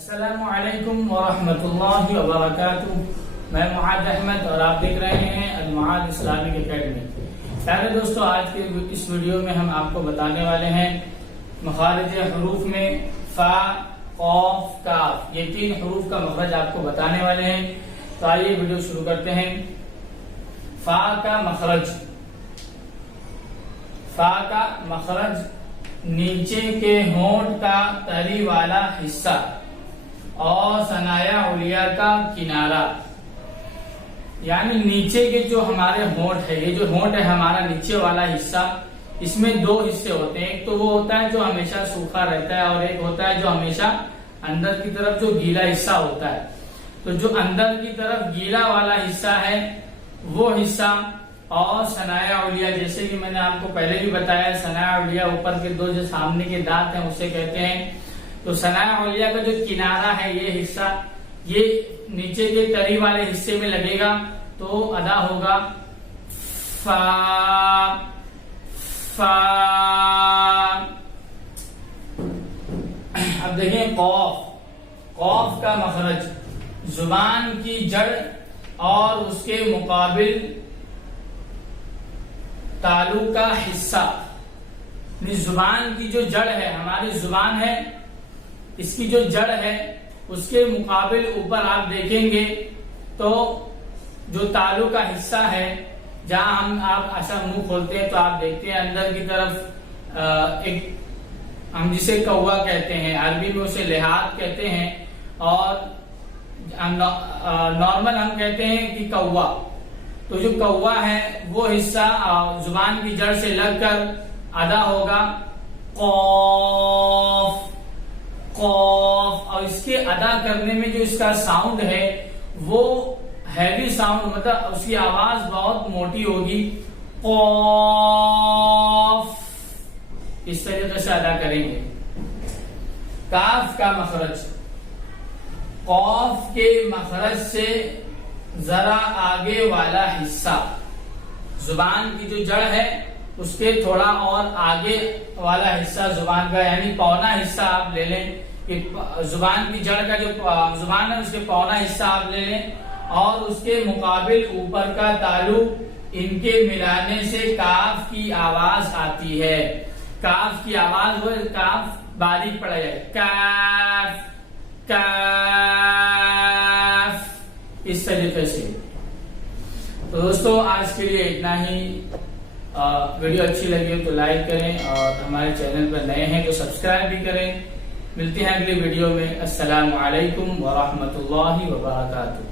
السلام علیکم ورحمۃ اللہ وبرکاتہ. میں معاذ احمد اور آپ دیکھ رہے ہیں المعاذ اسلامک اکیڈمی. پیارے دوستو، آج کے اس ویڈیو میں ہم آپ کو بتانے والے ہیں مخارج حروف میں فا، قاف، کاف، یہ تین حروف کا مخرج آپ کو بتانے والے ہیں. تو آئیے ویڈیو شروع کرتے ہیں. فا کا مخرج. فا کا مخرج نیچے کے ہونٹ کا تری والا حصہ اور ثنایا علیہ کا کنارہ. یعنی نیچے کے جو ہمارے ہونٹ ہے، یہ جو ہونٹ ہے ہمارا نیچے والا حصہ، اس میں دو حصے ہوتے ہیں. ایک تو وہ ہوتا ہے جو ہمیشہ سوکھا رہتا ہے اور ایک ہوتا ہے جو ہمیشہ اندر کی طرف جو گیلا حصہ ہوتا ہے. تو جو اندر کی طرف گیلا والا حصہ ہے وہ حصہ اور ثنایا علیہ، جیسے کہ میں نے آپ کو پہلے بھی بتایا، ثنایا علیہ اوپر کے دو جو سامنے کے دانت ہیں اسے کہتے ہیں. تو ثنایا علیہ کا جو کنارہ ہے، یہ حصہ، یہ نیچے کے تری والے حصے میں لگے گا تو ادا ہوگا فا. فا. اب دیکھیں قاف. قاف کا مخرج زبان کی جڑ اور اس کے مقابل تالو کا حصہ. زبان کی جو جڑ ہے، ہماری زبان ہے، اس کی جو جڑ ہے اس کے مقابل اوپر آپ دیکھیں گے تو جو تالو کا حصہ ہے، جہاں آپ ایسا منہ کھولتے ہیں تو آپ دیکھتے ہیں اندر کی طرف ایک، ہم جسے کوا کہتے ہیں، عربی میں اسے لحاظ کہتے ہیں اور نارمل ہم کہتے ہیں کہ کوا. تو جو کوا ہے وہ حصہ زبان کی جڑ سے لگ کر ادا ہوگا قاف. قاف. اور اس کے ادا کرنے میں جو اس کا ساؤنڈ ہے وہ ہیوی ساؤنڈ، مطلب اس کی آواز بہت موٹی ہوگی. قاف. اس طریقے سے ادا کریں گے. کاف کا مخرج. قاف کے مخرج سے ذرا آگے والا حصہ، زبان کی جو جڑ ہے اس کے تھوڑا اور آگے والا حصہ زبان کا، یعنی پونا حصہ آپ لے لیں کہ زبان کی جڑ کا جو زبان ہے اس کے پونا حصہ آپ لے لیں اور اس کے مقابل اوپر کا تالو، ان کے ملانے سے کاف کی آواز آتی ہے. کاف کی آواز وہ کاف باریک پڑا جائے، کاف کاف، اس طریقے سے. تو دوستو آج کے لیے اتنا ہی. ویڈیو اچھی لگی ہو تو لائک کریں اور ہمارے چینل پر نئے ہیں تو سبسکرائب بھی کریں. ملتے ہیں اگلی ویڈیو میں. السلام علیکم ورحمۃ اللہ وبرکاتہ.